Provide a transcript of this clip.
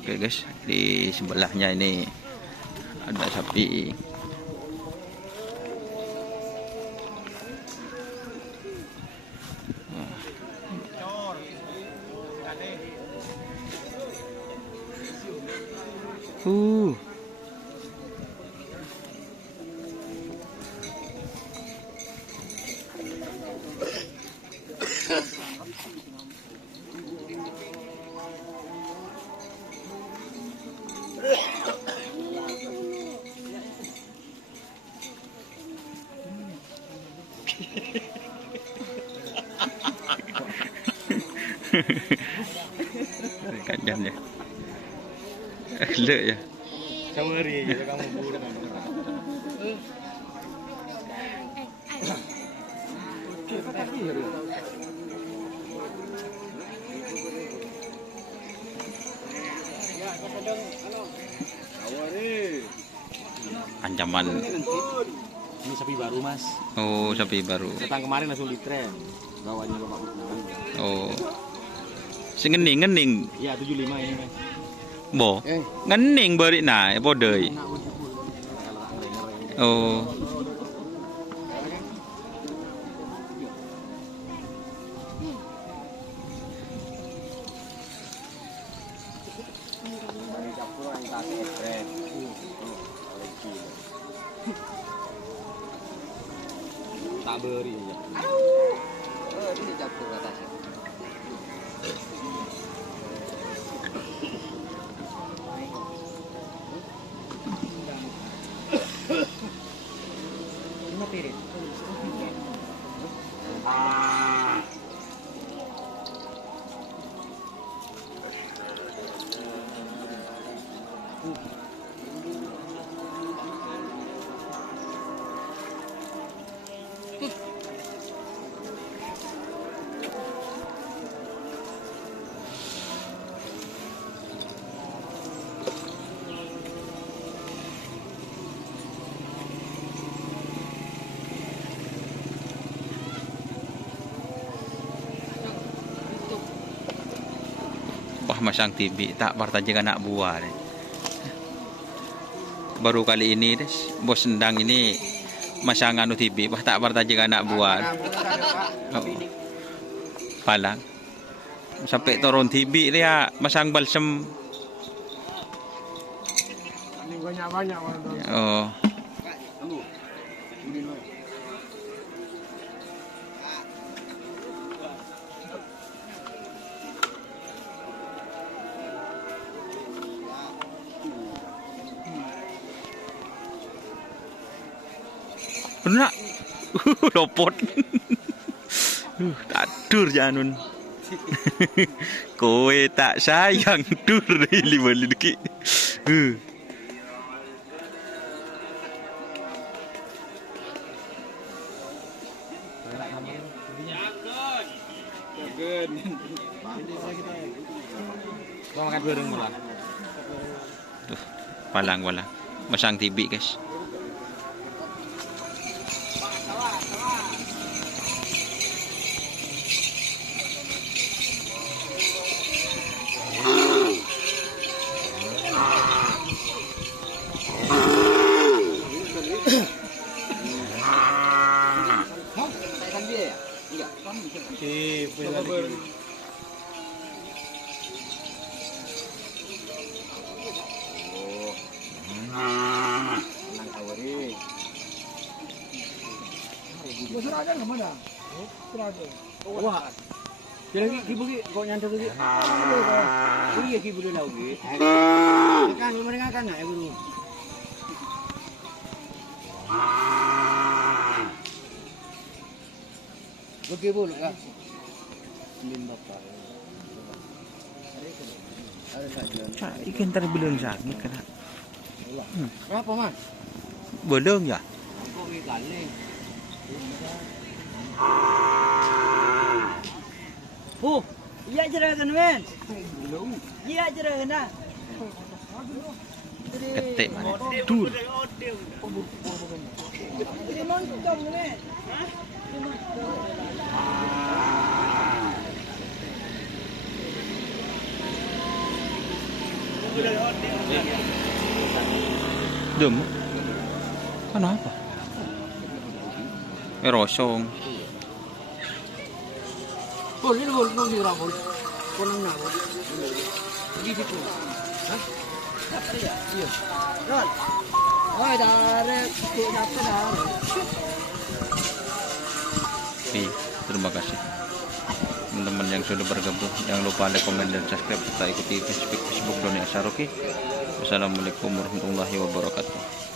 Oke guys, di sebelahnya ini ada sapi. Uh. Kajam ya. Lek ya. Kamari aja kamu burung. Ancaman. Ini sapi baru mas. Oh, sapi baru. Datang kemarin langsung ditren. Bawanya ke Pak. Oh. Sing ngening. Iya 75 ini mas. Bo. Ngening beri nah, podo. Oh. Tak beri aja. Ini campur atasnya. Lima piring. Wah, masang TV tak partaja anak buah nih. Baru kali ini des, bos Endang ini masang anu TV, wah tak partaja anak buah. Oh. Palang. Sampai turun TV dia masang balsem. Banyak-banyak Oh. Benar. Lopot. Tak dur janun. Kowe tak sayang dur 5 lagi. Mau makan bareng malah. Tuh, palang masang TV guys. Wah. Jadi kibuki kok nyantai lagi. Iya kibuki lagi. Kan mereka kan ya guru. Oke boleh kan? Bapak. Ikan tadi belum sakit kan? Berapa mas? Belum ya? Kok ikan nih? Oh, iya jeragan men. Belum. Iya jeragan nah. Ketik mana? Dur. Limon dong men. Demo? Kenapa? Erosong. Bol, ini bol, bol di bol. Kolang na bol. Di situ. Hah? Dapat ya? Iya. Rol. Oh, dapat dapat. Oke, terima kasih teman-teman yang sudah bergabung. Jangan lupa like, komen, dan subscribe serta ikuti Facebook Doni Asar. Oke. Wassalamualaikum warahmatullahi wabarakatuh.